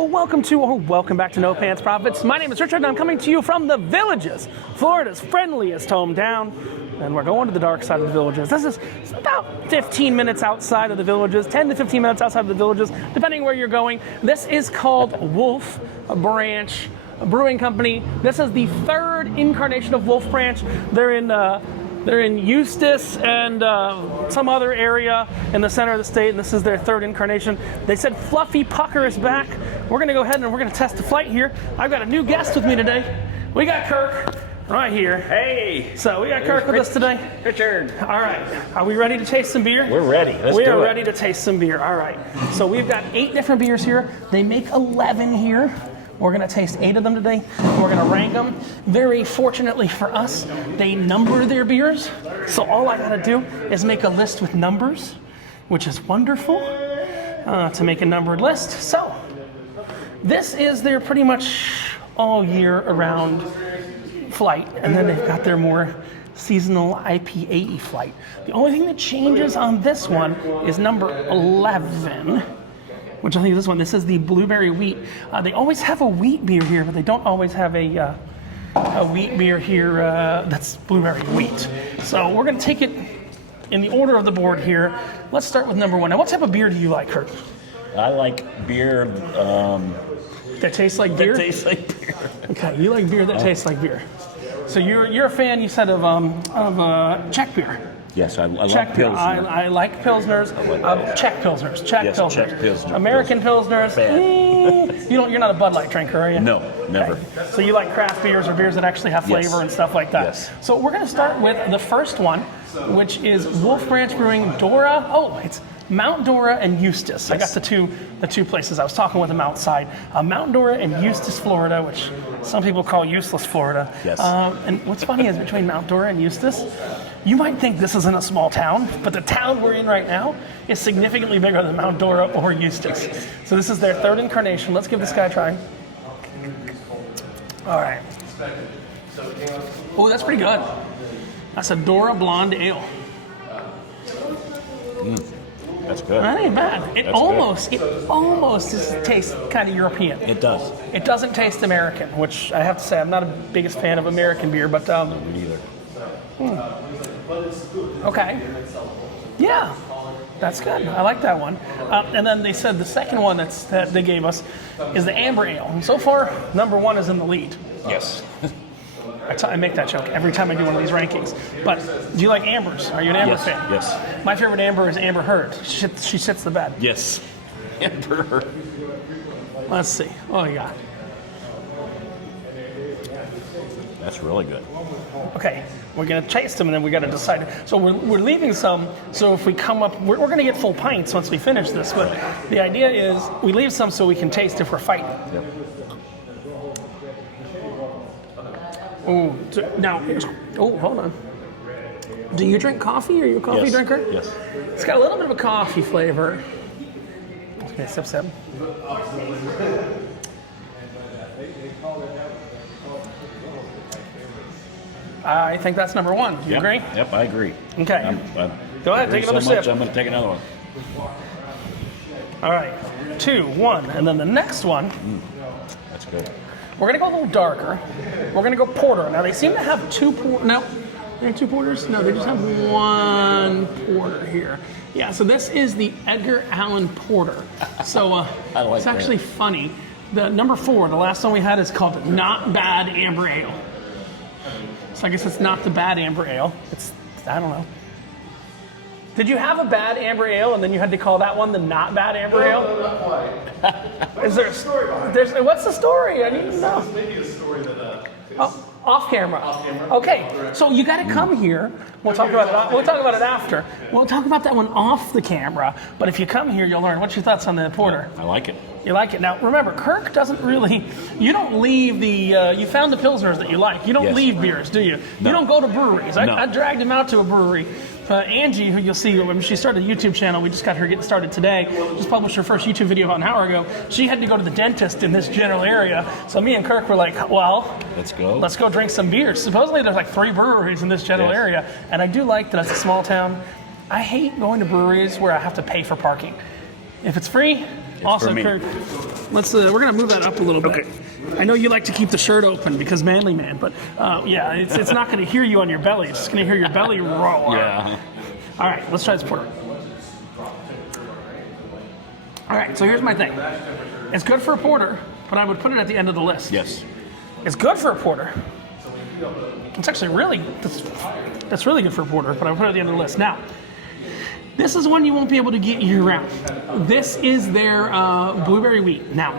welcome to or welcome back to No Pants Profits. My name is Richard and I'm coming to you from the Villages, Florida's friendliest hometown. And we're going to the dark side of the Villages. This is about 15 minutes outside of the Villages, 10 to 15 minutes outside of the Villages, depending where you're going. This is called Wolf Branch Brewing Company. This is the third incarnation of Wolf Branch. They're in Eustis and some other area in the center of the state, and this is their third incarnation. They said Fluffy Pucker is back. We're going to go ahead and we're going to test the flight here. I've got a new guest with me today. We got Kirk right here. Hey! So we got Kirk with us today. Richard. All right. Are we ready to taste some beer? We're ready. Let's do it. We are ready to taste some beer. All right. So we've got 8 different beers here. They make 11 here. We're going to taste 8 of them today. We're going to rank them. Very fortunately for us, they number their beers. So all I got to do is make a list with numbers, which is wonderful to make a numbered list. So this is their pretty much all year around flight. And then they've got their more seasonal IPA flight. The only thing that changes on this one is number 11. Which I think this one, this is the blueberry wheat. They always have a wheat beer here, but they don't always have a wheat beer here that's blueberry wheat. So we're gonna take it in the order of the board here. Let's start with number 1. Now, what type of beer do you like, Kurt? I like beer that tastes like beer? That tastes like beer. Okay, you like beer that tastes like beer. So you're a fan, you said, of Czech beer. Yes, I love Czech beer. Pilsner. I like Pilsners. Czech Pilsners. Czech Yes, Pilsners. Czech Pilsner. American Pilsners. You're not a Bud Light drinker, are you? No, never. Okay. So you like craft beers or beers that actually have flavor Yes. and stuff like that. Yes. So we're going to start with the first one, which is Wolf Branch Brewing Dora. Oh, it's Mount Dora and Eustis. Yes. I got the two places. I was talking with them outside. Mount Dora and Eustis, Florida, which some people call useless Florida. Yes. And what's funny is between Mount Dora and Eustis, you might think this isn't a small town, but the town we're in right now is significantly bigger than Mount Dora or Eustis. So this is their third incarnation. Let's give this guy a try. All right. Oh, that's pretty good. That's a Dora Blonde Ale. That's good. That ain't bad. It almost tastes kind of European. It does. It doesn't taste American, which I have to say I'm not a biggest fan of American beer, but Me either. Okay. Yeah, that's good. I like that one. And then they said the second one that they gave us is the Amber Ale. And so far, number 1 is in the lead. Yes. I make that joke every time I do one of these rankings. But do you like Ambers? Are you an Amber fan? Yes. My favorite Amber is Amber Heard. She shits the bed. Yes. Amber. Let's see. What do you got? That's really good. Okay, we're going to taste them and then we got to decide. So we're leaving some, so if we come up, we're going to get full pints once we finish this, but the idea is we leave some so we can taste if we're fighting. Yep. Hold on. Do you drink coffee? Are you a coffee drinker? Yes. It's got a little bit of a coffee flavor. Okay, sip. I think that's number 1. You agree? Yep, I agree. Okay. Go ahead, take another sip. I'm going to take another one. All right, 2, 1, and then the next one. That's good. We're gonna go a little darker. We're gonna go porter. Now they seem to have 2 porter. No, they have 2 porters. No, they just have 1 porter here. Yeah. So this is the Edgar Allan Porter. So I like it's actually funny. The number 4, the last one we had, is called Not Bad Amber Ale. So I guess it's not the bad amber ale. I don't know. Did you have a bad amber ale and then you had to call that one the not bad amber ale? No, not quite. Is there a story behind it? What's the story? I need to know. Maybe a story that. Off camera. Okay, so you got to come here. We'll talk about it. We'll talk about it after. We'll talk about that one off the camera. But if you come here, you'll learn. What's your thoughts on the porter? I like it. You like it. Now, remember, Kirk doesn't really. You don't leave the. You found the pilsners that you like. You don't leave beers, do you? No. You don't go to breweries. No. I dragged him out to a brewery. Angie, who you'll see when she started a YouTube channel, we just got her getting started today, just published her first YouTube video about an hour ago. She had to go to the dentist in this general area. So me and Kirk were like, well, let's go drink some beers. Supposedly there's like 3 breweries in this general area. And I do like that it's a small town. I hate going to breweries where I have to pay for parking. If it's free, also for me. Kurt. Let's. We're gonna move that up a little bit. Okay. I know you like to keep the shirt open because manly man, but yeah, it's not gonna hear you on your belly. It's just gonna hear your belly roll. Yeah. All right, let's try this porter. All right, so here's my thing. It's good for a porter, but I would put it at the end of the list. Yes. It's good for a porter. It's actually really, that's really good for a porter, but I would put it at the end of the list. Now, this is one you won't be able to get year round. This is their blueberry wheat. Now,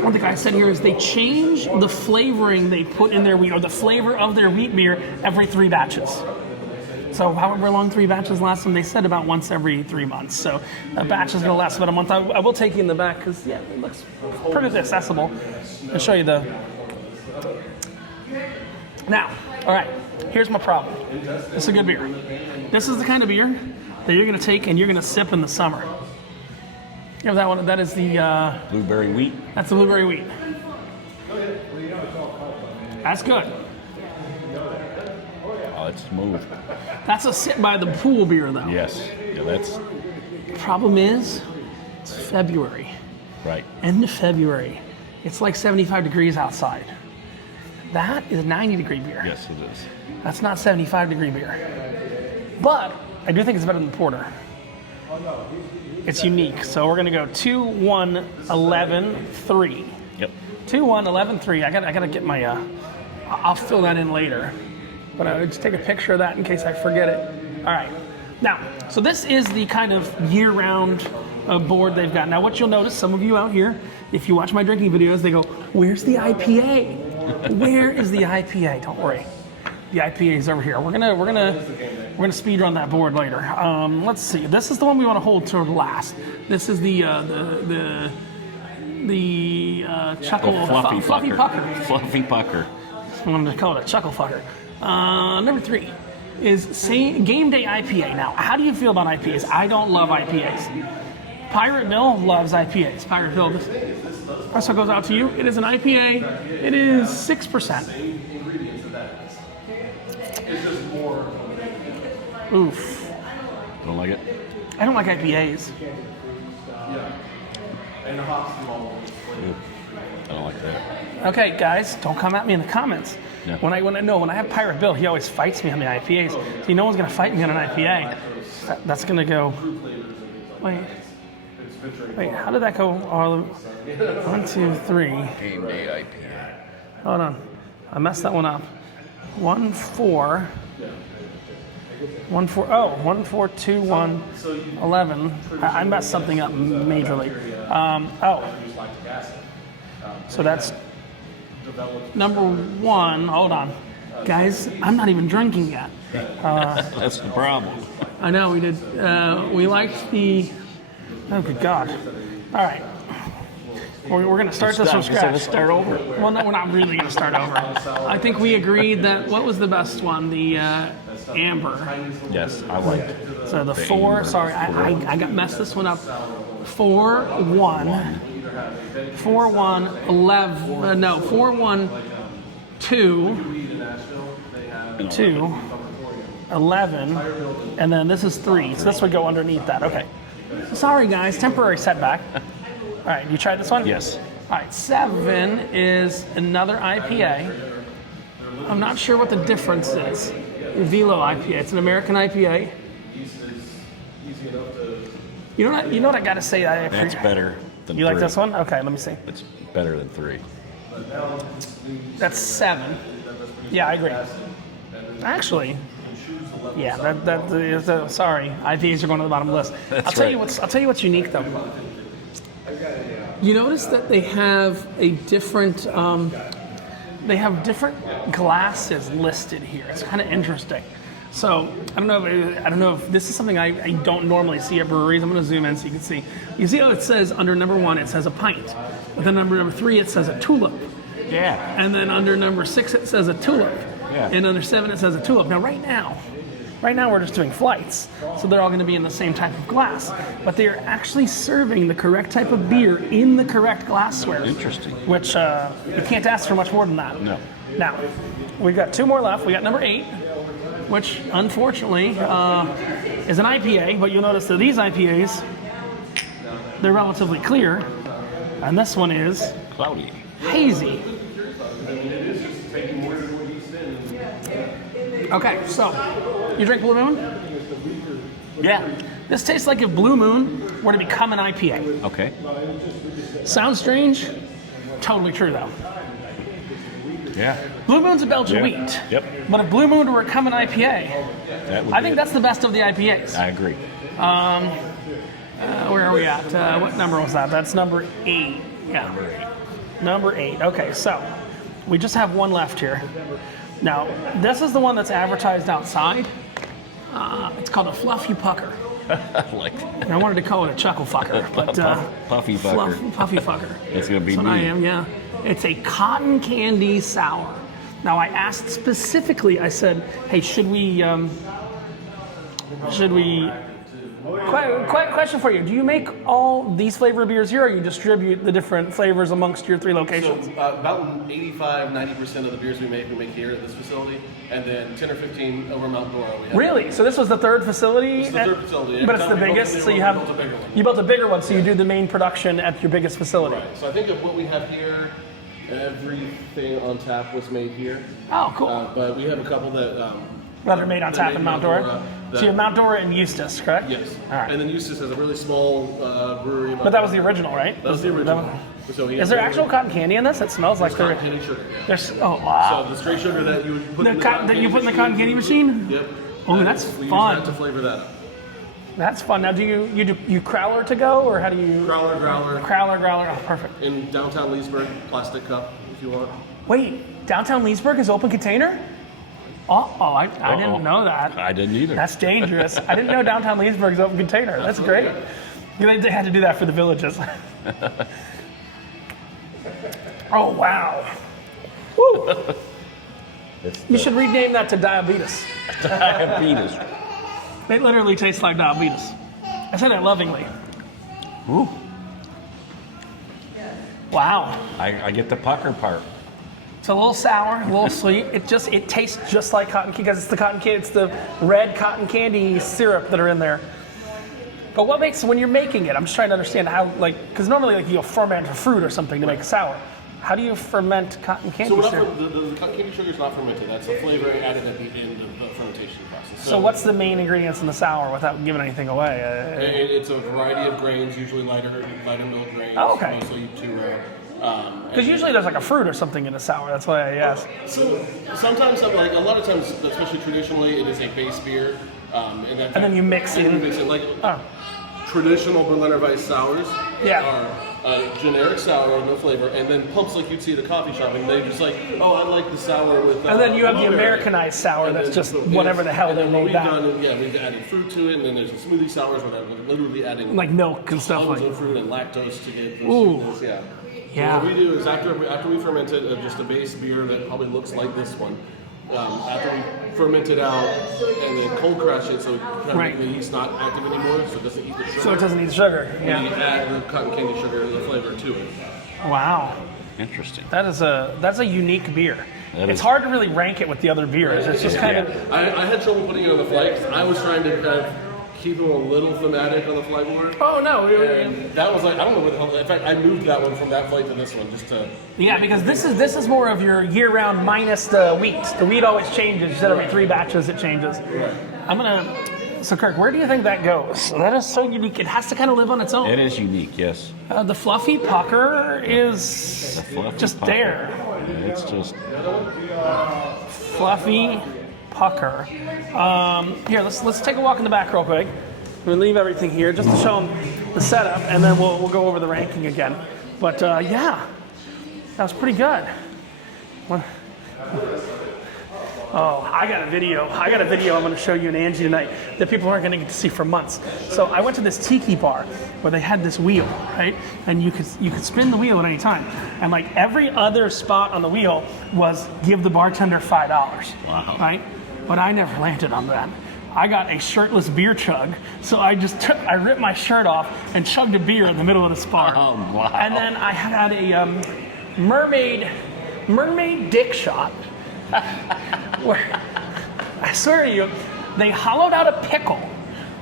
what the guy said here is they change the flavoring they put in their wheat, or the flavor of their wheat beer, every 3 batches. So however long 3 batches last them, they said about once every 3 months. So a batch is going to last about a month. I will take you in the back because, yeah, it looks pretty accessible. I'll show you the... Now, all right, here's my problem. This is a good beer. This is the kind of beer that you're going to take and you're going to sip in the summer. You know that one? That is the... Blueberry wheat. That's the blueberry wheat. That's good. Oh, it's smooth. That's a sit by the pool beer, though. Yes. Yeah, that's Problem is, it's February. right. End of February. It's like 75 degrees outside. That is a 90-degree beer. Yes, it is. That's not 75-degree beer. But I do think it's better than the porter. It's unique. So we're going to go 2, 1, 11, 3. Yep. 2, 1, 11, 3. I gotta get my... I'll fill that in later. But I would just take a picture of that in case I forget it. All right. Now, so this is the kind of year-round board they've got. Now, what you'll notice, some of you out here, if you watch my drinking videos, they go, "Where's the IPA? Where is the IPA?" Don't worry, the IPA is over here. We're gonna speed run that board later. Let's see. This is the one we want to hold till last. This is the chuckle The fluffy pucker. Fluffy pucker. I wanted to call it a chuckle fucker. Number 3 is Game Day IPA. Now, how do you feel about IPAs? I don't love IPAs. Pirate Bill loves IPAs. Pirate Bill, this also goes out to you. It is an IPA. It is 6%. Oof. Don't like it? I don't like IPAs. And the hops do all Ooh, I don't like that. Okay, guys, don't come at me in the comments. Yeah. When I have Pirate Bill, he always fights me on the IPAs. See, no one's gonna fight me on an IPA. That's gonna go. Wait, how did that go? All 1, 2, 3. Game day IPA. Hold on, I messed that one up. 1, 4. 1, 4. Oh, 1, 4, 2, 1, 11. I messed something up majorly. So that's number 1. Hold on, guys. I'm not even drinking yet. That's the problem. I know we did. We liked the. Oh, good God! All right, we're going to start this from scratch. Let's start over. Well, no, we're not really going to start over. I think we agreed that what was the best one? The amber. Yes, I like it. So the 4. amber. Sorry, I got messed this one up. 4, 1. 4, 1, 11. No, 4, 1, 2. 2. 11. And then this is 3. So this would go underneath that. Okay. Sorry, guys. Temporary setback. All right. You tried this one? Yes. All right. 7 is another IPA. I'm not sure what the difference is. Velo IPA. It's an American IPA. You know what I got to say? That's better than You 3. like this one? Okay. Let me see. It's better than 3. That's 7. Yeah, I agree. Actually, yeah. Sorry, IPAs are going to the bottom of the list. I'll tell you what's unique though. You notice that they have a different. They have different glasses listed here. It's kind of interesting. So I don't know if this is something I don't normally see at breweries. I'm going to zoom in so you can see. You see how it says under number 1 it says a pint, but then number 3 it says a tulip. Yeah. And then under number 6 it says a tulip. Yeah. And under 7 it says a tulip. Now right now we're just doing flights, so they're all going to be in the same type of glass. But they are actually serving the correct type of beer in the correct glassware. Interesting. Which you can't ask for much more than that. No. Now, we've got 2 more left. We got number 8, which unfortunately is an IPA, but you'll notice that these IPAs they're relatively clear, and this one is Cloudy. hazy. Okay, so you drink Blue Moon? Yeah. This tastes like if Blue Moon were to become an IPA. Okay. Sounds strange? Totally true though. Yeah. Blue Moon's a Belgian Yeah. wheat. Yep. But if Blue Moon were to become an IPA, That would I be think it. that's the best of the IPAs. I agree. Where are we at? What number was that? That's number 8. Yeah. Number 8. Okay, so we just have one left here. Now, this is the one that's advertised outside. It's called a Fluffy Pucker. I like that. And I wanted to call it a Chuckle Fucker, but Puffy Fucker. Puffy Fucker. It's gonna be That's what I me. am, yeah. It's a cotton candy sour. Now, I asked specifically, I said, hey, should we question for you. Do you make all these flavor beers here, or you distribute the different flavors amongst your 3 So locations? about 85-90% of the beers we make here at this facility, and then 10 or 15 over Mount Dora. We have. Really? So this was the third facility? This is the third facility. But it's the Every time we biggest, built a so new you one, have... we built a bigger one. You built a bigger one, so you do the main production at your biggest facility. Right. So I think of what we have here, everything on tap was made here. Oh, cool. But we have a couple that. That are made on tap in Mount Dora? that- So you have Mount Dora and Eustis, correct? Yes. All right. And then Eustis has a really small brewery. But that was the original, right? That was the original. So he Is has there a- actual cotton candy in this? It smells like Cotton there. candy sugar. Yeah. There's oh wow. So the straight sugar that you would put The in the cotton that you put in the cotton candy machine? Yep. Oh, And that's we fun. use that to flavor that up. That's fun. Now, do you crowler to go, or how do you Growler. crowler? Oh, perfect. In downtown Leesburg, plastic cup if you want. Wait, downtown Leesburg is open container? I didn't know that. I didn't either. That's dangerous. I didn't know downtown Leesburg is open container. That's great. They had to do that for the villages. Oh wow. Woo. You should rename that to diabetes. Diabetes. It literally tastes like diabetes. I said it lovingly. Ooh. Wow. I get the pucker part. It's a little sour, a little sweet. It tastes just like cotton candy because it's the cotton candy. It's the red cotton candy syrup that are in there. But what makes when you're making it? I'm just trying to understand how, because normally you'll ferment a fruit or something to make a sour. How do you ferment cotton candy So syrup? the cotton candy sugar is not fermented. That's a flavor added at the end of the fermentation process. So what's the main ingredients in the sour without giving anything away? It's a variety of grains, usually lighter milk grains. Oh, okay. Mostly to. Because usually there's like a fruit or something in a sour. That's why I asked. So sometimes, a lot of times, especially traditionally, it is a base beer, and then you mix in. Traditional Berliner Weiss sours Yeah. are generic sour, no flavor, and then pumps like you'd see at a coffee shop, and they just I like the sour with. And then you have the blueberry. Americanized sour And that's then- just but whatever the hell and they then what made we've that. done, we've added fruit to it, and then there's the smoothie sours where they're literally adding Like milk and stuff tons like of fruit and lactose to get the Ooh. sweetness. Yeah. Yeah. So what we do is after we ferment it, just a base beer that probably looks like this one. After we ferment it out and then cold crash it, so Right. the yeast not active anymore, so it doesn't eat the sugar. So it doesn't need sugar. We Yeah. add the cotton candy sugar, the flavor to it. Wow. Interesting. That's a unique beer. That It's is. hard to really rank it with the other beers. It's just kind of I had trouble putting it on the flight 'cause I was trying to kind of keep them a little thematic on the flight board. oh no. And that was I don't know where the hell. In fact, I moved that one from that flight to this one just to. Yeah, because this is more of your year-round minus the wheat. The wheat always changes. You said every 3 batches it changes. So Kirk, where do you think that goes? That is so unique. It has to kind of live on its own. It is unique, yes. The fluffy pucker is The fluffy just pucker. there. It's just Fluffy pucker. Here, let's take a walk in the back real quick. We'll leave everything here just to show them the setup, and then we'll go over the ranking again. But yeah, that was pretty good. Oh, I got a video I'm going to show you and Angie tonight that people aren't going to get to see for months. So I went to this tiki bar where they had this wheel, right? And you could spin the wheel at any time. And like every other spot on the wheel was give the bartender $5. Wow. Right? But I never landed on that. I got a shirtless beer chug, so I ripped my shirt off and chugged a beer in the middle of the spar. Oh, wow. And then I had a mermaid dick shot. Where I swear to you, they hollowed out a pickle,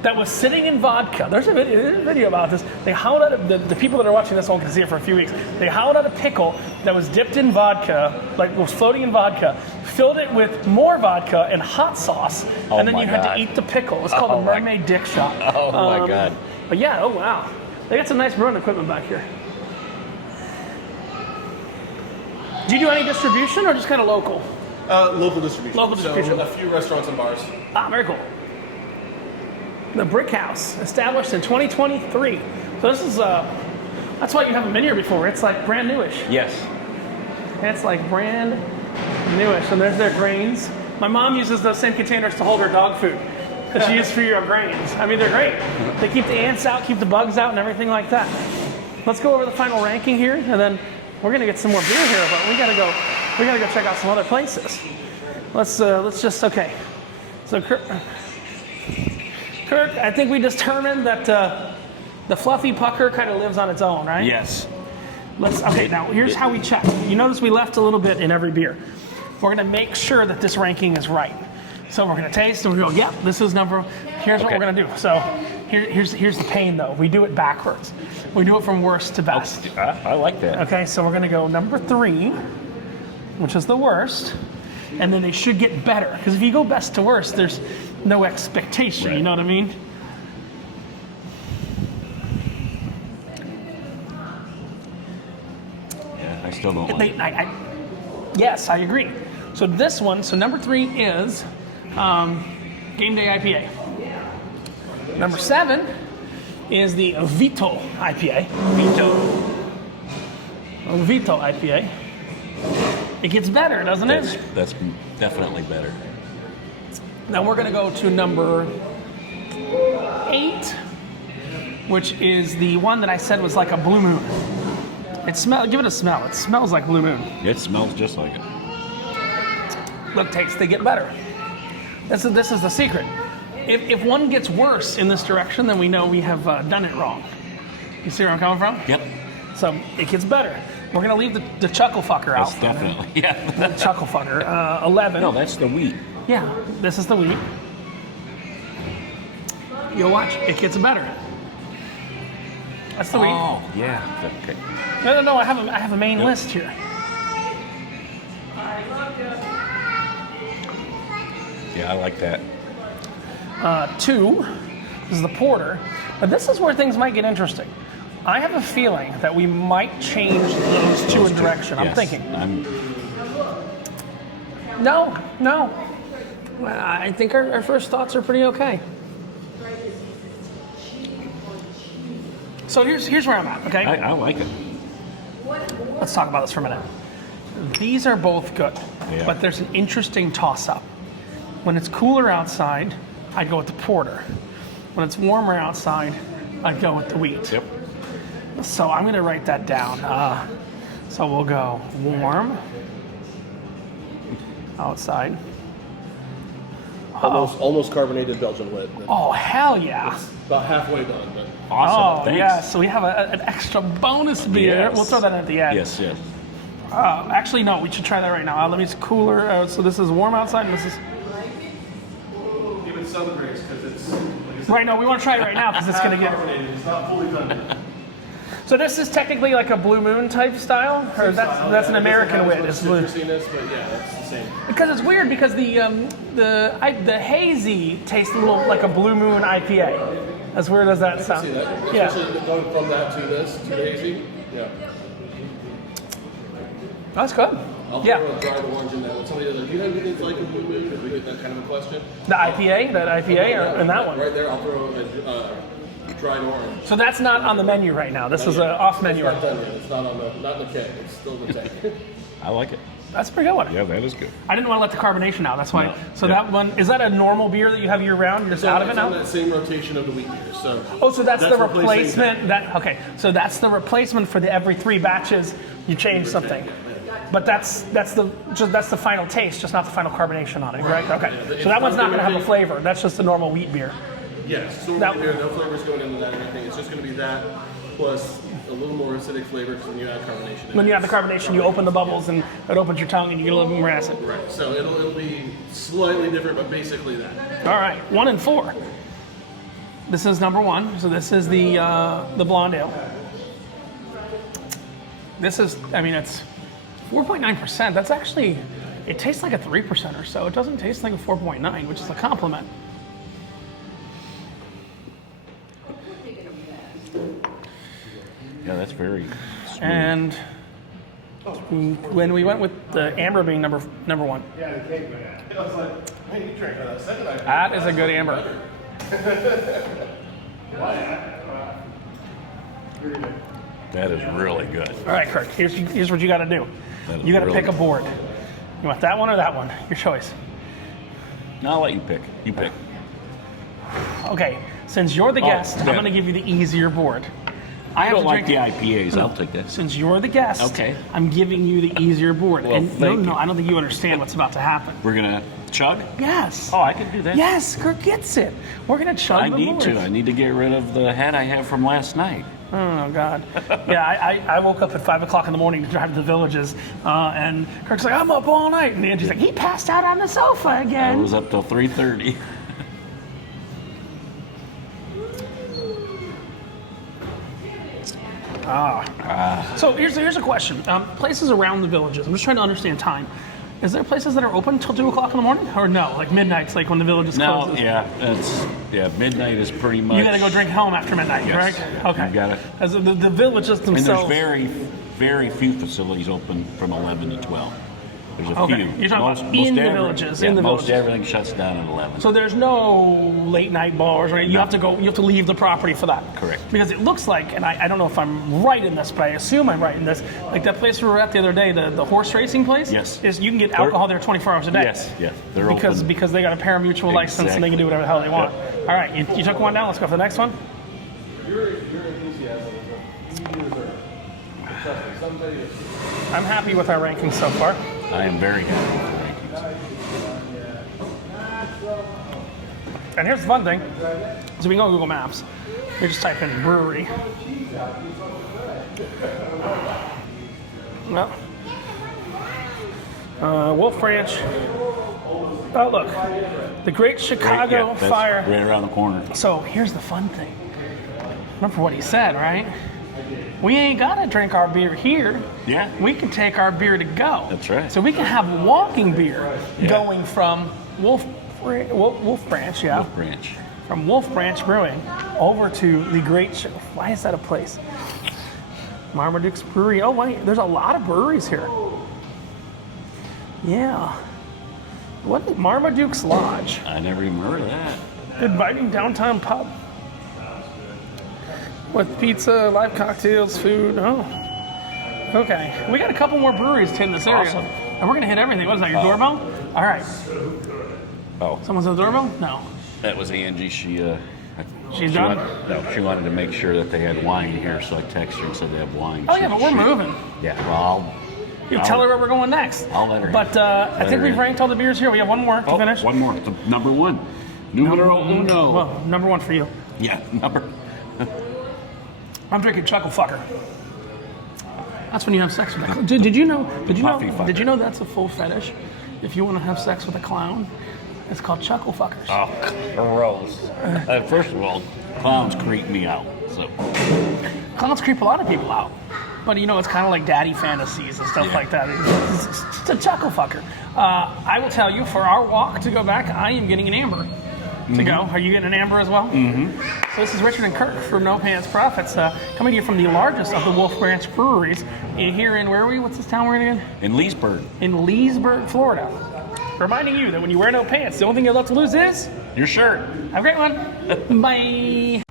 that was sitting in vodka. There's a video about this. They hollowed out, the people that are watching this won't can see it for a few weeks. They hollowed out a pickle that was dipped in vodka, like was floating in vodka, filled it with more vodka and hot sauce, and then my you had God. to eat the pickle. It's called Oh the my- Mermaid Dick Shot. Oh my God. But yeah, oh wow. They got some nice brewing equipment back here. Do you do any distribution or just kind of local? Local distribution. Local distribution. So a few restaurants and bars. Ah, very cool. The Brick House, established in 2023. So this is, that's why you haven't been here before. It's like brand newish. Yes. It's like brand newish. And there's their grains. My mom uses those same containers to hold her dog food that she uses for your grains. I mean, they're great. They keep the ants out, keep the bugs out, and everything like that. Let's go over the final ranking here, and then we're gonna get some more beer here, but we gotta go check out some other places. Let's just, okay. So Kirk, I think we determined that the fluffy pucker kind of lives on its own, right? Yes. Okay, now here's how we check. You notice we left a little bit in every beer. We're gonna make sure that this ranking is right. So we're gonna taste and we go, yep, this is number, here's what Okay. we're gonna do. So here's the pain though. We do it backwards. We do it from worst to best. I like that. Okay, so we're gonna go number 3, which is the worst, and then they should get better. Because if you go best to worst, there's no expectation, Right. you know what I mean? Yeah, I still don't like it. Yes, I agree. So this one, so number 3 is Game Day IPA. Number 7 is the Vito IPA. Vito IPA. It gets better, doesn't it? That's definitely better. Now we're gonna go to number 8, which is the one that I said was like a blue moon. Give it a smell. It smells like blue moon. It smells just like it. Look, taste, they get better. This is the secret. If one gets worse in this direction, then we know we have done it wrong. You see where I'm coming from? Yep. So it gets better. We're gonna leave the chuckle fucker out. That's definitely, yeah. The chuckle fucker. 11. No, that's the wheat. Yeah, this is the wheat. You'll watch. It gets better. That's the wheat. Oh, yeah. Okay. No. I have a main list here. Yeah, I like that. 2 is the porter. But this is where things might get interesting. I have a feeling that we might change those two in direction. I'm Yes. thinking. No. I think our first thoughts are pretty okay. So here's where I'm at, okay? I like it. Let's talk about this for a minute. These are both good, Yeah. but there's an interesting toss-up. When it's cooler outside, I'd go with the porter. When it's warmer outside, I'd go with the wheat. Yep. So I'm going to write that down. So we'll go warm outside. Almost carbonated Belgian wit. Oh, hell yeah. About halfway done. But Awesome. Oh, Thanks. yeah. So we have an extra bonus beer. Yes. We'll throw that in at the end. Yes. Actually, no, we should try that right now. Let me just cooler. So this is warm outside, and this is. even some grace because it's Right, no, we want to try it right now because it's going to get. carbonated. It's not fully done. So this is technically like a Blue Moon type style, or that's an American wit. It's blue. Citrusiness, but yeah, that's the same. Because it's weird because the hazy tastes a little like a Blue Moon IPA. As weird as that sounds. See that? Yeah. Especially going from that to this, to the hazy. Yeah. That's good. I'll Yeah. throw a dried orange in that. When somebody does, do you have anything like a blue moon? Because we get that kind of a question. The IPA, that IPA, or in that one. Right there, I'll throw a dried orange. So that's not on the menu right now. This is an off menu. It's not done yet. It's not on the, not in the keg. It's still in the tank. I like it. That's a pretty good one. Yeah, that is good. I didn't want to let the carbonation out. That's why. No. So Yeah. that one, is that a normal beer that you have year round? You're just out of it It's on now? that same rotation of the wheat beers. So Oh, so that's the replacing- replacement. So that's the replacement for the every 3 batches you change something. But that's the final taste, just not the final carbonation on it, right? Okay. So that one's not going to have a flavor. That's just a normal wheat beer. Yes, so That- beer, no flavors going into that or anything. It's just going to be that plus a little more acidic flavors when you add carbonation. When you have the carbonation, you open the bubbles and it opens your tongue and you get a little more acid. Right, so it'll be slightly different, but basically that. All right, 1 and 4. This is number 1. So this is the blonde ale. This is, I mean, it's 4.9%. That's actually, it tastes like a 3% or so. It doesn't taste like a 4.9, which is a compliment. Yeah, that's very smooth. And when we went with the amber being number 1. That is a good amber. That is really good. All right, Kirk, here's what you got to do. That is You got to really pick a board. You want that one or that one? Your choice. No, I'll let you pick. You pick. Okay, since you're the guest, I'm yeah. going to give you the easier board. I I have don't to like the drink- IPAs. I'll take that. Since you're the guest, Okay. I'm giving you the easier board. Well, and thank you. I don't think you understand what's about to happen. We're gonna chug. Yes. Oh, I can do that. Yes, Kirk gets it. We're going to chug I the need board. to. I need to get rid of the hat I have from last night. Oh, God. Yeah, I woke up at 5 o'clock in the morning to drive to the Villages, and Kirk's like, I'm up all night. And Angie's like, he passed out on the sofa I again. was up till 3:30. So here's a question. Places around the Villages, I'm just trying to understand time. Is there places that are open until 2 o'clock in the morning? Or no, like midnight's like when the Villages No, closes? midnight is pretty much. You got to go drink home after midnight, Yes. right? Okay. You got it. As the Villages And themselves. there's very few facilities open from 11 to 12. There's a Okay. few. You're talking about in the villages, in the most villages. everything shuts down at 11. So there's no late night bars, right? You No. have to go. You have to leave the property for that. Correct. Because it looks like, and I don't know if I'm right in this, but I assume I'm right in this. Like that place we were at the other day, the horse racing place. Yes. Is you can get alcohol there 24 hours a day. Yes, yeah, they're because open. they got a pari-mutuel license and they can do whatever the hell they want. All right, you took one down. Let's go for the next one. Your enthusiasm is you deserve. Trust me, someday I'm happy with our rankings so far. I am very happy with the rankings. And here's the fun thing. So we can go on Google Maps. We just type in brewery. Well, Wolf Branch. Oh, look. The Great Chicago That's Fire. right around the corner. So here's the fun thing. Remember what he said, right? We ain't got to drink our beer here. Yeah. We can take our beer to go. That's right. So we can have walking beer Yeah. going from Wolf Branch, yeah. Wolf Branch. From Wolf Branch Brewing over to the Great. Why is that a place? Marmaduke's Brewery. Oh wait, there's a lot of breweries here. Yeah. What? Marmaduke's Lodge. I never even heard of that. Inviting downtown pub. With pizza, live cocktails, food. Oh. Okay. We got a couple more breweries to hit in this area. Awesome. And we're going to hit everything. What is that, your doorbell? All right. Oh, Someone's at the doorbell? No. that was Angie. She's done? No, she wanted to make sure that they had wine here, so I texted her and said they have wine. Oh, yeah, but we're moving. Yeah, well, You tell her where we're going next. I'll let her But I let think her we've in. ranked all the beers here. We have one more to finish. One more. The number one. Numero uno. Well, number one for you. Yeah, number. I'm drinking Chuckle Fucker. That's when you have sex with a clown. Did you know? Puffy fucker. Did you know that's a full fetish? If you want to have sex with a clown, it's called Chuckle Fuckers. Oh, gross. First of all, clowns creep me out. So Clowns creep a lot of people out. But it's kind of like daddy fantasies and stuff Yeah. like that. It's a Chuckle Fucker. I will tell you, for our walk to go back, I am getting an amber to go. Are you getting an amber as well? Mm-hmm. So this is Richard and Kirk for No Pants Profits, coming to you from the largest of the Wolf Branch breweries here in, where are we? What's this town we're in again? in Leesburg, In Leesburg, Florida. Reminding you that when you wear no pants, the only thing you're left to lose is your shirt. have a great one. Bye.